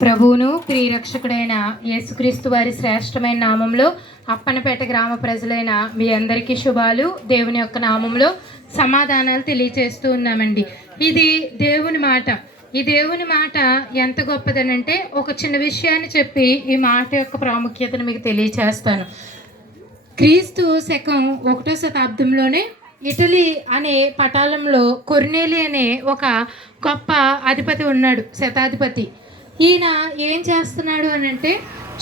ప్రభువును ప్రియరక్షకుడైన యేసుక్రీస్తు వారి శ్రేష్టమైన నామంలో అప్పనపేట గ్రామ ప్రజలైన మీ అందరికీ శుభాలు. దేవుని యొక్క నామంలో సమాధానాలు తెలియచేస్తూ ఉన్నామండి. ఇది దేవుని మాట. ఈ దేవుని మాట ఎంత గొప్పదనంటే ఒక చిన్న విషయాన్ని చెప్పి ఈ మాట యొక్క ప్రాముఖ్యతను మీకు తెలియచేస్తాను. క్రీస్తు శకం 1వ శతాబ్దంలోనే ఇటలీ అనే పటాలంలో కొర్నేలి అనే ఒక గొప్ప అధిపతి ఉన్నాడు, శతాధిపతి. ఈయన ఏం చేస్తున్నాడు అనంటే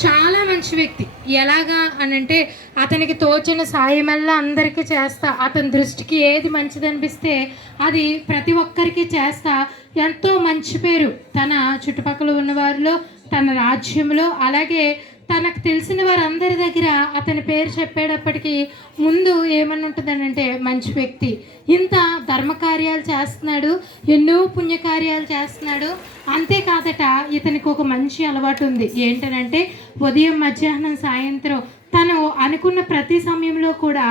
చాలా మంచి వ్యక్తి. ఎలాగా అనంటే అతనికి తోచిన సాయమల్లా అందరికీ చేస్తా, అతని దృష్టికి ఏది మంచిది అనిపిస్తే అది ప్రతి ఒక్కరికి చేస్తా ఎంతో మంచి పేరు తన చుట్టుపక్కల ఉన్న వారిలో, తన రాజ్యంలో, అలాగే తనకు తెలిసిన వారందరి దగ్గర అతని పేరు చెప్పేటప్పటికీ ముందు ఏమని ఉంటుందనంటే మంచి వ్యక్తి, ఇంత ధర్మకార్యాలు చేస్తున్నాడు, ఎన్నో పుణ్యకార్యాలు చేస్తున్నాడు. అంతేకాదట ఇతనికి ఒక మంచి అలవాటు ఉంది. ఏంటనంటే ఉదయం, మధ్యాహ్నం, సాయంత్రం తను అనుకున్న ప్రతి సమయంలో కూడా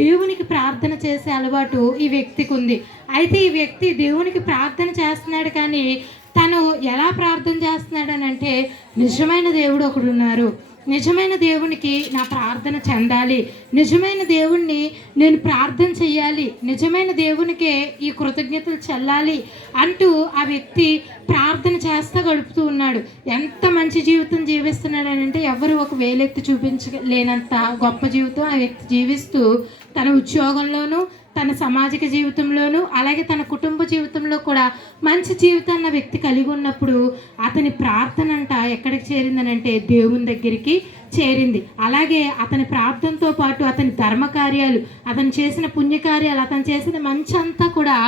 దేవునికి ప్రార్థన చేసే అలవాటు ఈ వ్యక్తికి ఉంది. అయితే ఈ వ్యక్తి దేవునికి ప్రార్థన చేస్తున్నాడు, కానీ తను ఎలా ప్రార్థన చేస్తున్నాడు అని అంటే నిజమైన దేవుడు ఒకడు ఉన్నారు, నిజమైన దేవునికి నా ప్రార్థన చెందాలి, నిజమైన దేవుణ్ణి నేను ప్రార్థన చెయ్యాలి, నిజమైన దేవునికే ఈ కృతజ్ఞతలు చెల్లాలి అంటూ ఆ వ్యక్తి ప్రార్థన చేస్తూ గడుపుతూ ఉన్నాడు. ఎంత మంచి జీవితం జీవిస్తున్నాడు అని అంటే ఎవరు ఒక వేలెత్తి చూపించలేనంత గొప్ప జీవితం ఆ వ్యక్తి జీవిస్తూ తన ఉద్యోగంలోనూ, తన సామాజిక జీవితంలోనూ, అలాగే తన కుటుంబ జీవితంలో కూడా మంచి జీవితాన్ని వ్యక్తి కలిగి ఉన్నప్పుడు అతని ప్రార్థన అంట ఎక్కడికి చేరిందనంటే దేవుని దగ్గరికి చేరింది. అలాగే అతని ప్రార్థనతో పాటు అతని ధర్మకార్యాలు, అతను చేసిన పుణ్యకార్యాలు, అతను చేసిన మంచి అంతా కూడా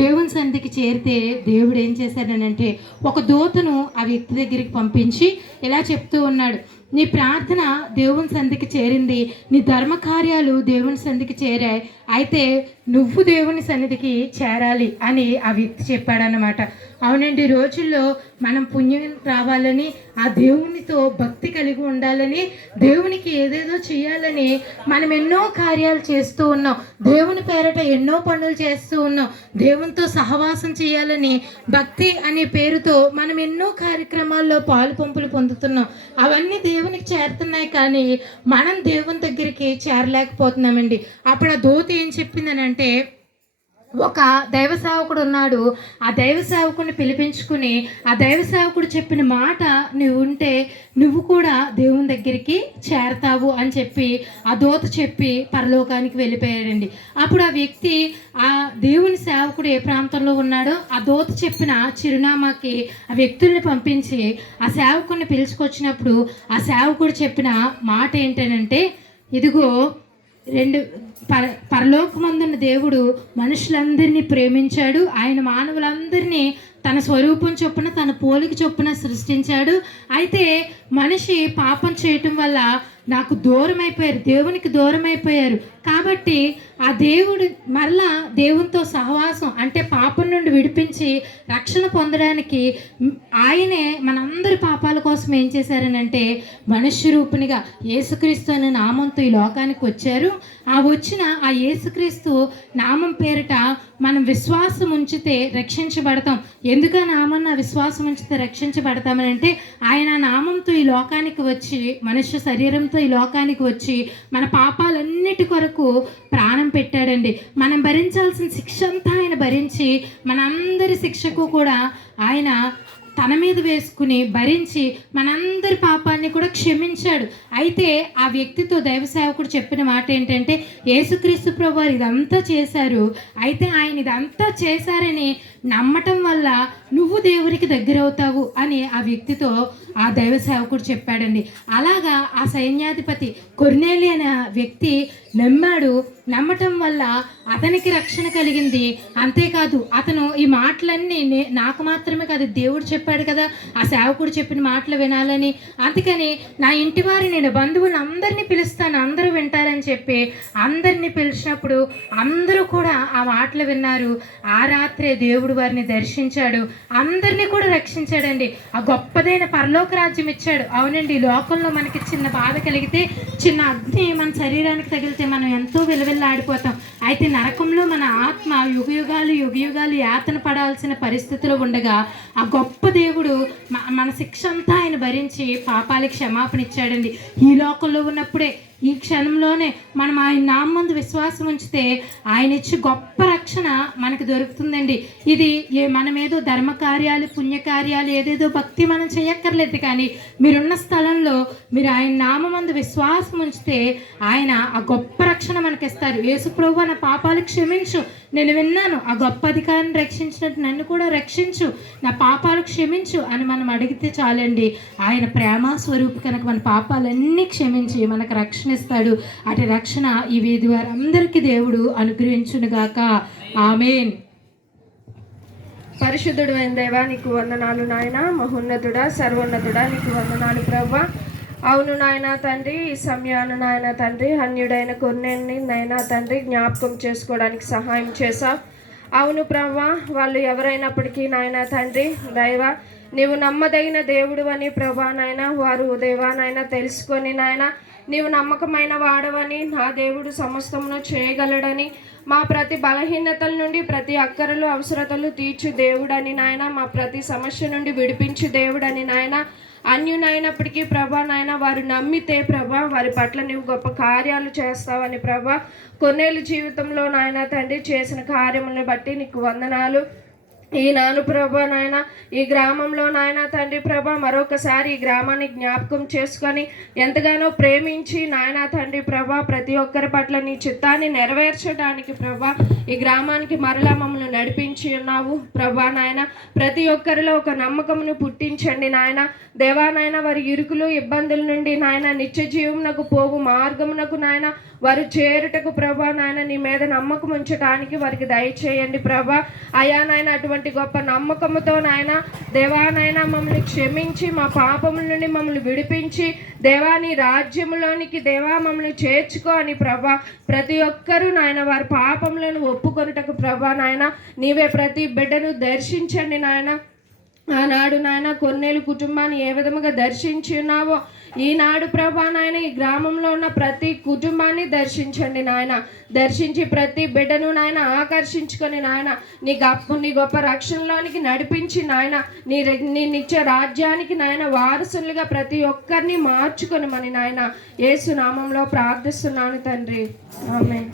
దేవుని సన్నిధికి చేరితే దేవుడు ఏం చేశాడనంటే ఒక దూతను ఆ వ్యక్తి దగ్గరికి పంపించి ఇలా చెప్తూ ఉన్నాడు, నీ ప్రార్థన దేవుని సన్నిధికి చేరింది, నీ ధర్మకార్యాలు దేవుని సన్నిధికి చేరాయి, అయితే నువ్వు దేవుని సన్నిధికి చేరాలి అని ఆ వ్యక్తి చెప్పాడనమాట. అవునండి, రోజుల్లో మనం పుణ్యం రావాలని, ఆ దేవునితో భక్తి కలిగి ఉండాలని, దేవునికి ఏదేదో చేయాలని మనం ఎన్నో కార్యాలు చేస్తూ ఉన్నాం, దేవుని పేరట ఎన్నో పనులు చేస్తూ ఉన్నాం, దేవునితో సహవాసం చేయాలని భక్తి అనే పేరుతో మనం ఎన్నో కార్యక్రమాల్లో పాలు పంపులు పొందుతున్నాం. అవన్నీ దేవునికి చేరుతున్నాయి, కానీ మనం దేవుని దగ్గరికి చేరలేకపోతున్నామండి. అప్పుడు ఆ దూత ఏం చెప్పిందని అంటే ఒక దైవ సేవకుడు ఉన్నాడు, ఆ దైవ సేవకుడిని పిలిపించుకుని ఆ దైవ సేవకుడు చెప్పిన మాట నువ్వు ఉంటే నువ్వు కూడా దేవుని దగ్గరికి చేరతావు అని చెప్పి ఆ దూత చెప్పి పరలోకానికి వెళ్ళిపోయాడండి. అప్పుడు ఆ వ్యక్తి ఆ దేవుని సేవకుడు ఏ ప్రాంతంలో ఉన్నాడో ఆ దూత చెప్పిన చిరునామాకి ఆ వ్యక్తుల్ని పంపించి ఆ సేవకుడిని పిలుచుకొచ్చినప్పుడు ఆ సేవకుడు చెప్పిన మాట ఏంటనంటే, ఇదిగో పరలోకమందున్న దేవుడు మనుషులందరినీ ప్రేమించాడు, ఆయన మానవులందరినీ తన స్వరూపం చొప్పున, తన పోలిక చొప్పున సృష్టించాడు. అయితే మనిషి పాపం చేయటం వల్ల నాకు దూరం అయిపోయారు, దేవునికి దూరం అయిపోయారు. కాబట్టి ఆ దేవుడు మరలా దేవునితో సహవాసం అంటే పాపం నుండి విడిపించి రక్షణ పొందడానికి ఆయనే మనందరి పాపాల కోసం ఏం చేశారనంటే మనుష్య రూపునిగా యేసుక్రీస్తు అనే నామంతో ఈ లోకానికి వచ్చారు. ఆ వచ్చిన ఆ యేసుక్రీస్తు నామం పేరిట మనం విశ్వాసం ఉంచితే రక్షించబడతాం. ఎందుకు ఆ నామన్న విశ్వాసం ఉంచితే రక్షించబడతామని అంటే ఆయన నామంతో ఈ లోకానికి వచ్చి, మనుష్య శరీరంతో ఈ లోకానికి వచ్చి మన పాపాలన్నిటి కొరకు ప్రాణం పెట్టాడండి. మనం భరించాల్సిన శిక్ష అంతా ఆయన భరించి మనందరి శిక్షకు కూడా ఆయన తన మీద వేసుకుని భరించి మనందరి పాపాన్ని కూడా క్షమించాడు. అయితే ఆ వ్యక్తితో దైవ సేవకుడు చెప్పిన మాట ఏంటంటే, యేసుక్రీస్తు ప్రభువారు ఇదంతా చేశారు, అయితే ఆయన ఇదంతా చేశారని నమ్మటం వల్ల నువ్వు దేవునికి దగ్గర అవుతావు అని ఆ వ్యక్తితో ఆ దైవ సేవకుడు చెప్పాడండి. అలాగా ఆ సైన్యాధిపతి కొర్నేలి అనే వ్యక్తి నమ్మాడు. నమ్మటం వల్ల అతనికి రక్షణ కలిగింది. అంతేకాదు అతను ఈ మాటలన్నీ నాకు మాత్రమే కాదు, దేవుడు చెప్పాడు కదా ఆ సేవకుడు చెప్పిన మాటలు వినాలని, అందుకని నా ఇంటి వారి నేను బంధువులు అందరినీ పిలుస్తాను, అందరూ వింటారని చెప్పి అందరినీ పిలిచినప్పుడు అందరూ కూడా ఆ మాటలు విన్నారు. ఆ రాత్రే దేవుడు వారిని దర్శించాడు, అందరినీ కూడా రక్షించాడండి. ఆ గొప్పదైన పరలోక రాజ్యం ఇచ్చాడు. అవునండి, లోకంలో మనకి చిన్న బాధ కలిగితే, చిన్న అగ్ని మన శరీరానికి తగిలితే మనం ఎంతో విలువెల్లాడిపోతాం. అయితే నరకంలో మన ఆత్మ యుగయుగాలు యాతన పడాల్సిన పరిస్థితిలో ఉండగా ఆ గొప్ప దేవుడు మన శిక్ష అంతా ఆయన భరించి పాపాలకు క్షమాపణ ఇచ్చాడండి. ఈ లోకంలో ఉన్నప్పుడే ఈ క్షణంలోనే మనం ఆయన నామందు విశ్వాసం ఉంచితే ఆయన ఇచ్చి గొప్ప రక్షణ మనకు దొరుకుతుందండి. ఇది మనమేదో ధర్మకార్యాలు పుణ్యకార్యాలు ఏదేదో భక్తి మనం చేయక్కర్లేదు, కానీ మీరున్న స్థలంలో మీరు ఆయన నామందు విశ్వాసం ఉంచితే ఆయన ఆ గొప్ప రక్షణ మనకిస్తారు. యేసు ప్రభువా నా పాపాలు క్షమించు, నేను విన్నాను ఆ గొప్ప అధికారిని రక్షించినట్టు నన్ను కూడా రక్షించు, నా పాపాలు క్షమించు అని మనం అడిగితే చాలండి. ఆయన ప్రేమ స్వరూపి కనుక మన పాపాలన్నీ క్షమించి మనకు రక్షణ ఇస్తాడు. అటు రక్షణ ఈ వీధి వారందరికీ దేవుడు అనుగ్రహించునుగాక. ఆమేన్. పరిశుద్ధుడు అయిన దేవా నీకు వందనాలు నాయన. మహోన్నతుడా సర్వోన్నతుడా నీకు వందనాలు ప్రభువా. అవును నాయన తండ్రి, ఈ సమయాన్ని నాయన తండ్రి అన్యుడైన కొన్నేళ్ళని నైనా తండ్రి జ్ఞాపకం చేసుకోవడానికి సహాయం చేశావు. అవును ప్రభువా, వాళ్ళు ఎవరైనప్పటికీ నాయన తండ్రి దైవ నీవు నమ్మదగిన దేవుడు అని ప్రభా నాయన వారు దేవానైనా తెలుసుకొని నాయన నీవు నమ్మకమైన వాడవని, నా దేవుడు సమస్తమును చేయగలడని, మా ప్రతి బలహీనతల నుండి ప్రతి అక్కరలు అవసరతలు తీర్చు దేవుడని నాయన, మా ప్రతి సమస్య నుండి విడిపించు దేవుడని నాయన, అన్యునైనప్పటికీ ప్రభా నాయన వారు నమ్మితే ప్రభా వారి పట్ల నీవు గొప్ప కార్యాలు చేస్తావని ప్రభా కొన్నేళ్ళ జీవితంలో నాయన తండ్రి చేసిన కార్యములను బట్టి నీకు వందనాలు. ఈనాడు ప్రభా నాయన ఈ గ్రామంలో నాయన తండ్రి ప్రభా మరొకసారి ఈ గ్రామాన్ని జ్ఞాపకం చేసుకొని ఎంతగానో ప్రేమించి నాయన తండ్రి ప్రభా ప్రతి ఒక్కరి పట్ల నీ చిత్తాన్ని నెరవేర్చడానికి ప్రభా ఈ గ్రామానికి మరలా మమ్మల్ని నడిపించి ఉన్నావు ప్రభా నాయన. ప్రతి ఒక్కరిలో ఒక నమ్మకమును పుట్టించండి నాయన. దేవానాయన వారి ఇరుకులు ఇబ్బందుల నుండి నాయన నిత్య జీవమునకు పోవు మార్గమునకు నాయన వారు చేరుటకు ప్రభా నాయన నీ మీద నమ్మకం ఉంచడానికి వారికి దయచేయండి ప్రభా. అయా నాయన అటువంటి గొప్ప నమ్మకముతో నాయన దేవానాయన మమ్మల్ని క్షమించి మా పాపముల నుండి మమ్మల్ని విడిపించి దేవాని రాజ్యములోనికి దేవా మమ్మల్ని చేర్చుకో అని ప్రభా ప్రతి ఒక్కరూ నాయన వారి పాపములను ఒప్పుకొనుటకు ప్రభా నాయన నీవే ప్రతి బిడ్డను దర్శించండి నాయన. ఆనాడు నాయన కొన్నేళ్ళు కుటుంబాన్ని ఏ విధముగా దర్శించి ఉన్నావో ఈనాడు ప్రభా నాయన ఈ గ్రామంలో ఉన్న ప్రతి కుటుంబాన్ని దర్శించండి నాయన. దర్శించి ప్రతి బిడ్డను నాయన ఆకర్షించుకొని నాయన నీ గొప్ప రక్షణలోనికి నడిపించి నాయన నీ నిత్య రాజ్యానికి నాయన వారసులుగా ప్రతి ఒక్కరిని మార్చుకొని మన నాయన యేసు నామంలో ప్రార్థిస్తున్నాను తండ్రి. ఆమేన్.